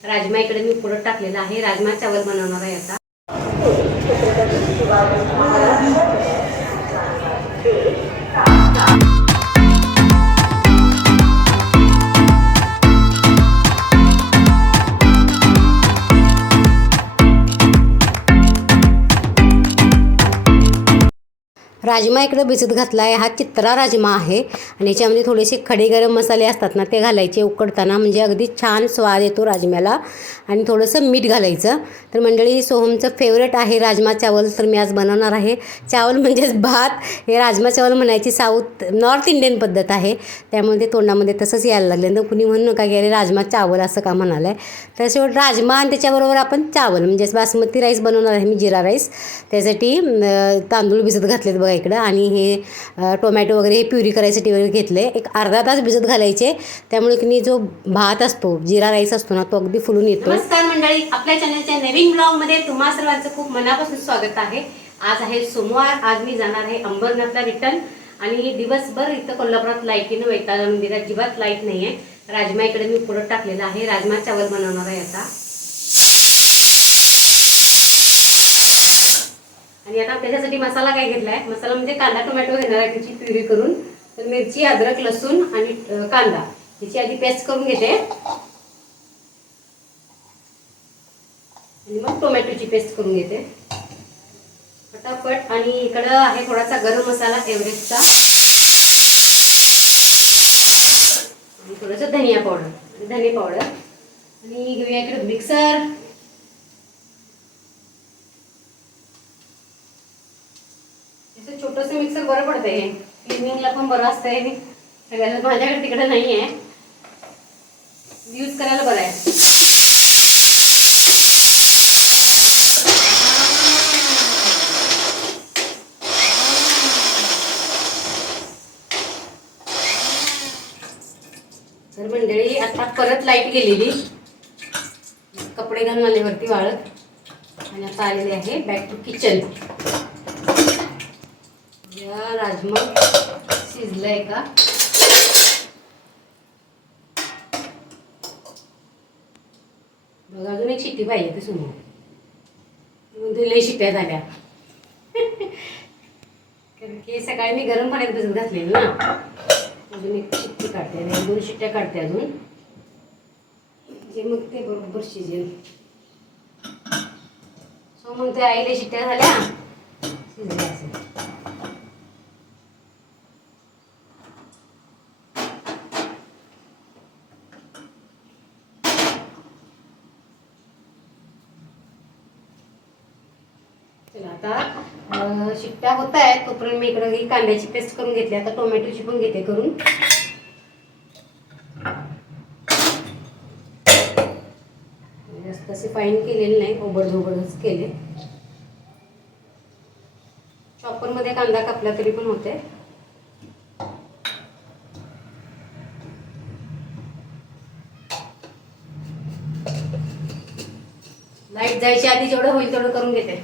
राजमा इकडे मी पुढं टाकलेला आहे. राजमा चावल बनवणार आहे आता. राजमा इकडं भिजत घातला आहे हा चित्रा राजमा आहे. आणि याच्यामध्ये थोडेसे खडे गरम मसाले असतात ना ते घालायचे उकडताना. म्हणजे अगदी छान स्वाद येतो राजम्याला. आणि थोडंसं मीठ घालायचं. तर मंडळी सोहमचं फेवरेट आहे राजमा चावल. तर मी आज बनवणार आहे. चावल म्हणजेच भात. हे राजमा चावल म्हणायची साऊथ नॉर्थ इंडियन पद्धत आहे. त्यामुळे ते तोंडामध्ये तसंच यायला लागलं तर कुणी म्हणू नका की अरे राजमा चावल असं का म्हणालं आहे तर शेवट राजमा आणि त्याच्याबरोबर आपण चावल. म्हणजेच बासमती राईस बनवणार आहे मी जिरा राईस. त्यासाठी तांदूळ भिजत घातलेत बघा इकडं आणि हे टोमॅटो वगैरे हे प्युरी करायसाठी वगैरे घेतले एक अर्धा तास भिजत घालायचे. त्यामुळे की नाही जो भात असतो जिरा राईस असतो ना तो अगदी फुलून येतो. नमस्कार मंडळी आपल्या चॅनलच्या नवीन ब्लॉगमध्ये तुम्हा सर्वांचं खूप मनापासून स्वागत आहे. आज आहे सोमवार आज मी जाणार आहे अंबरनाथला रिटर्न. आणि दिवसभर इथं कोल्हापुरात लाईटीनं वैताला मंदिर अजिबात लाइट नाही आहे राजमा इकडे मी पुढं टाकलेला आहे. राजमा चावल बनवणार आहे आता. आणि आता त्याच्यासाठी मसाला काय घेतला आहे मसाला म्हणजे कांदा टोमॅटो घेणार आहे त्याची प्युरी करून. तर मिरची अद्रक लसूण आणि कांदा. याची आधी पेस्ट करून घेते. आणि मग टोमॅटोची पेस्ट करून घेते. पटापट. आणि इकडं आहे थोडासा गरम मसाला एव्हरेजचा आणि थोडंसं धनिया पावडर. आणि धने पावडर. आणि घेऊया इकडे मिक्सर असं छोटंसं मिक्सर बरं पडतंय. क्लिनिंगला पण बरं असतंय. सगळ्याला माझ्याकडे तिकडे नाही आहे यूज करायला बरं आहे. तर मंडळी आता परत लाइट गेलेली. कपडे घालून आले वरती वाळत. आणि आता आलेले आहे बॅक टू किचन या राजमा शिजलाय का? बघा अजून एक शिट्टी पाहिजे ते समोर लई शिट्ट्या झाल्या. कारण की सकाळी मी गरम पाण्यात भिजत घातलेलं ना. अजून एक शिट्टी काढते आणि दोन शिट्ट्या काढते अजून. जे मग ते बरोबर शिजेल. सो मग ते आईला शिट्ट्या झाल्या. शिजल्या असेल चला आता. शिट्ट्या होत आहेत तोपर्यंत मी इकडं ही कांद्याची पेस्ट करून घेतली. आता टोमॅटोची पण घेते करून. जास्त असे फाईन केलेले नाही ओबडधोबडच केले. चॉपरमध्ये कांदा कापला तरी पण होते. लाइट जायच्या आधी जेवढं होईल तेवढं करून घेते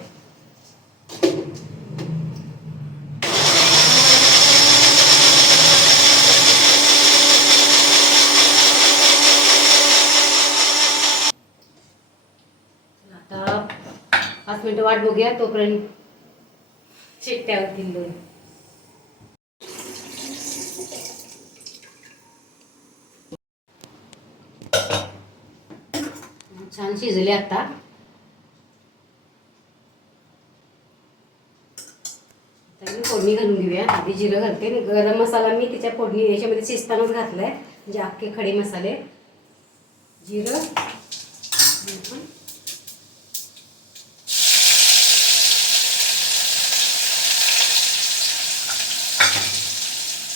आता पाच मिनिटं वाट बघूया तोपर्यंत शिट्ट्या होतील दोन. छान शिजले आता. मी फोडणी घालून घेऊया. आधी जिरं घालते. गरम मसाला मी त्याच्या फोडणी याच्यामध्ये शिजतानाच घातलाय. म्हणजे अख्खे खडे मसाले. जिरं आणि आपण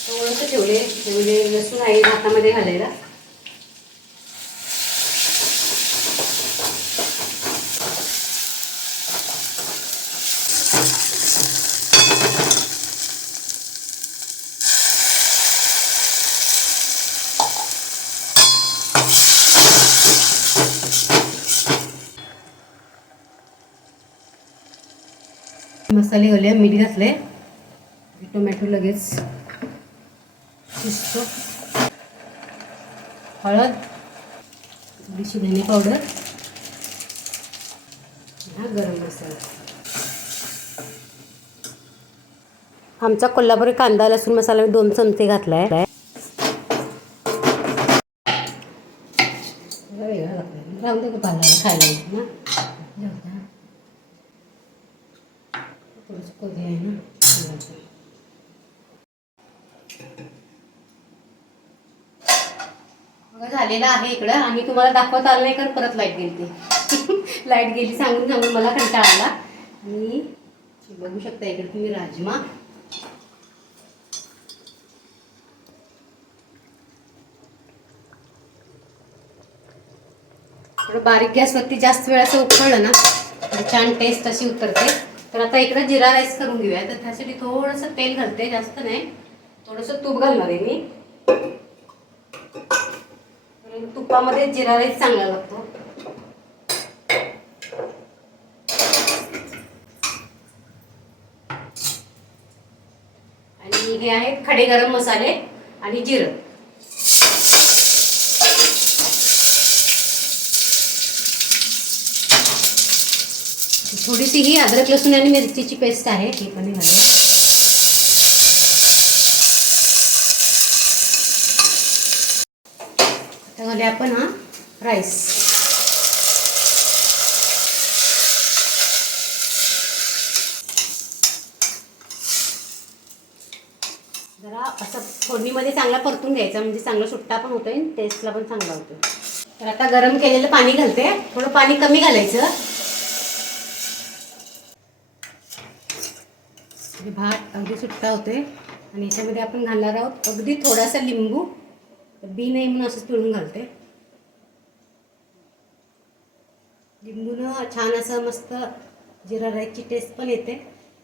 थोडंसं ठेवले. म्हणजे लसूण आहे भातामध्ये घालायला. मसाले घालूया मीठ घातले टोमॅटो लगेच. शिजतो हळद थोडीशी धने पावडर हा गरम मसाला. आमचा कोल्हापुरी कांदा लसूण मसाला मी दोन चमचे घातला आहे राहून दे खायला ना. थोडंसं कधी आहे ना. झालेलं आहे इकडं. आम्ही तुम्हाला दाखवत आलं नाही कारण परत लाइट गेली ती. लाइट गेली सांगून सांगून मला कंटाळा आला. आणि बघू शकता इकडे तुम्ही राजमा. थोडं बारीक गॅसवरती जास्त वेळाचं उकळलं ना छान टेस्ट अशी उतरते. तर आता इकडं जिरा राईस करून घेऊया. तर त्यासाठी थोडंसं तेल घालते जास्त नाही. थोडंसं तूप घालणार आहे मी. तुपामध्ये जिरा राईस चांगला लागतो. आणि हे आहेत खडे गरम मसाले आणि जिरं. थोडीशी ही अद्रक लसूण आणि मिरचीची पेस्ट आहे ही पण घालूया त्यामध्ये आपण हा राईस जरा असं फोडणीमध्ये चांगला परतून घ्यायचा म्हणजे चांगला सुट्टा पण होतोय आणि टेस्टला पण चांगला होतो तर आता गरम केलेलं पाणी घालते. थोडं पाणी कमी घालायचं. म्हणजे भात अगदी सुट्टा होतोय. आणि याच्यामध्ये आपण घालणार आहोत अगदी थोडासा लिंबू. बी नाही म्हणून असंच पिळून घालते. लिंबूनं छान असं मस्त जिरा राईसची टेस्ट पण येते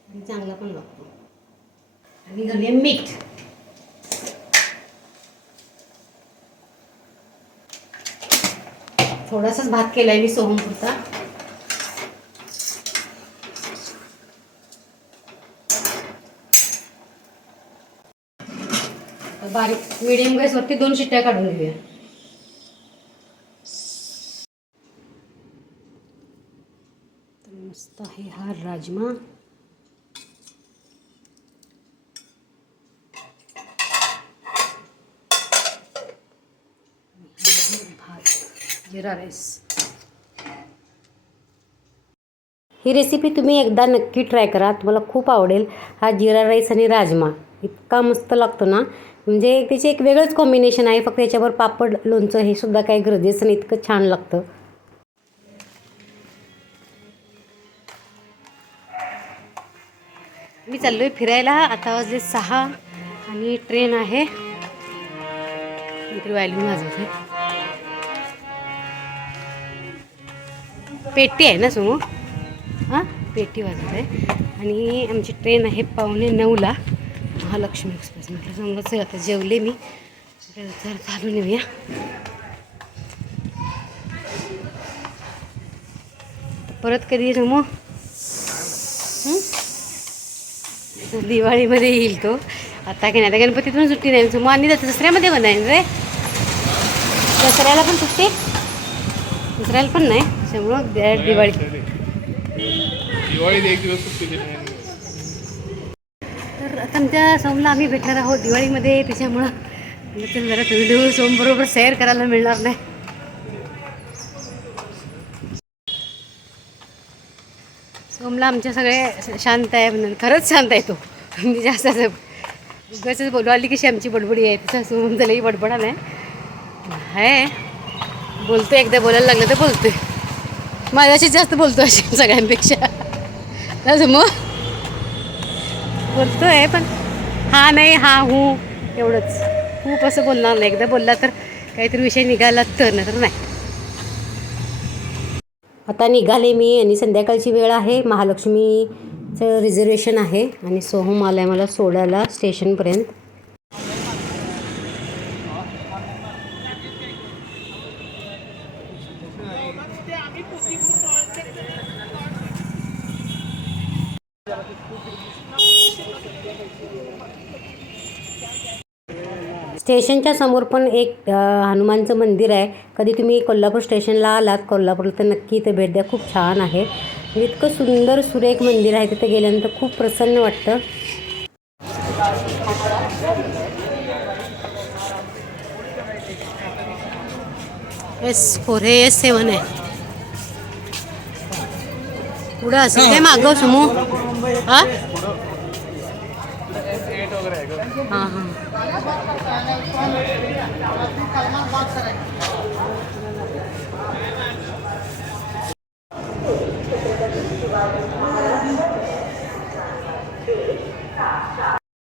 आणि चांगला पण लागतो. आणि घालूया मीठ. थोडासाच भात केलाय मी सोहम पुरता बारीक मिडियम गॅसवरती दोन शिट्ट्या काढून घेऊया. मस्त आहे हा राजमा. भात जिरा राईस ही रेसिपी तुम्ही एकदा नक्की ट्राय करा. तुम्हाला खूप आवडेल हा जिरा राईस आणि राजमा. इतका मस्त लागतो ना. म्हणजे त्याचे एक वेगळंच कॉम्बिनेशन आहे. फक्त याच्यावर पापड लोणचं हे सुद्धा काही गरजेचं नाही इतकं छान लागतं. मी चाललो आहे फिरायला. आता वाजले सहा आणि ट्रेन आहे. वायलिन वाजवते पेटी आहे ना समोर हां? पेटी वाजत आहे आणि आमची ट्रेन आहे पावणे नऊला. महालक्ष्मी एक्सप्रेस म्हटलं. समोरच आता जेवले मी. तर चालू नेऊया येऊया. परत कधी समोर दिवाळीमध्ये येईल तो. आता की नाही? आता गणपतीतून सुट्टी नाही. समोर आणि दसऱ्यामध्ये पण आहे रे. दसऱ्याला पण सुट्टी? दसऱ्याला पण नाही? त्यामुळं दिवाळी. दिवाळीत एक दिवस सुट्टी आता आमच्या सोमला आम्ही भेटणार आहोत दिवाळीमध्ये त्याच्यामुळं म्हटलं जरा व्हिडिओ सोमबरोबर शेअर करायला मिळणार नाही. सोमला आमच्या सगळे शांत आहे म्हणून खरंच शांत आहे तो. म्हणजे जास्त असं उगाचच बोलू आली कशी आमची बडबडी आहे तसं सोम झालंही बडबडा नाही. आहे. बोलतो एकदा बोलायला लागलं तर बोलतोय. माझ्याशी जास्त बोलतो अशी सगळ्यांपेक्षा. मग? बोलतोय पण हा नाही हा हू एवढंच. खूप असं बोलणार नाही. एकदा बोलला तर काहीतरी विषय निघाला तर नाही तर नाही. आता निघाले मी आणि संध्याकाळची वेळ आहे. महालक्ष्मीचं रिझर्वेशन आहे आणि सोहम आला आहे मला सोडायला स्टेशनपर्यंत. स्टेशनच्या समोर पण एक हनुमानचं मंदिर आहे. कधी तुम्ही कोल्हापूर स्टेशनला आलात कोल्हापूरला तर नक्की इथे भेट द्या खूप छान आहे. इतकं सुंदर सुरेख मंदिर आहे तिथे गेल्यानंतर खूप प्रसन्न वाटतं. एस फोर हे एस सेवन आहे. पुढं असेल काय मागव समू. हा? हां हां.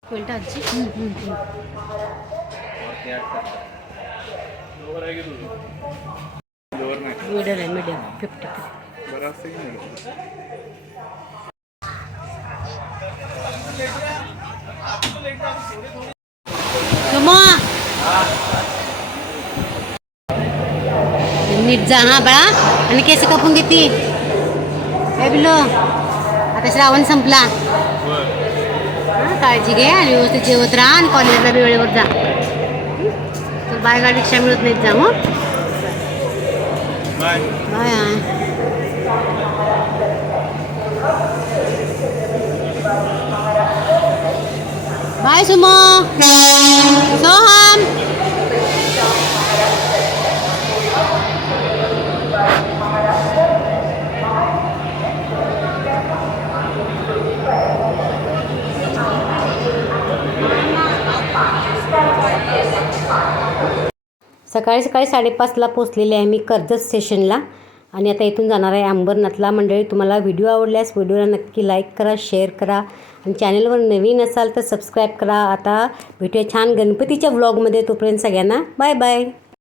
मिनटं आजी मिडल आहे मिडल फिफ्टी सुमो नीट जा हा बाळा आणि केस कापून घेते बिलो आता श्रावण संपला काळजी घे आणि व्यवस्थित जेवत राहा आणि कॉलेजला बी वेळेवर जा तर बाय गाडी रिक्षा मिळत नाहीत जा मग बाय बाय बाय सुमो सोहम सकाळी सकाळी साडेपाचला पोचलेले आहे मी कर्जत स्टेशनला. आणि आता इथून जाणार आहे अंबरनाथला मंडळी. तुम्हाला व्हिडिओ आवडल्यास व्हिडिओला नक्की लाईक करा शेअर करा. आणि चॅनलवर नवीन असाल तर सबस्क्राईब करा. आता भेटूया छान गणपतीच्या व्लॉगमध्ये तोपर्यंत सगळ्यांना बाय बाय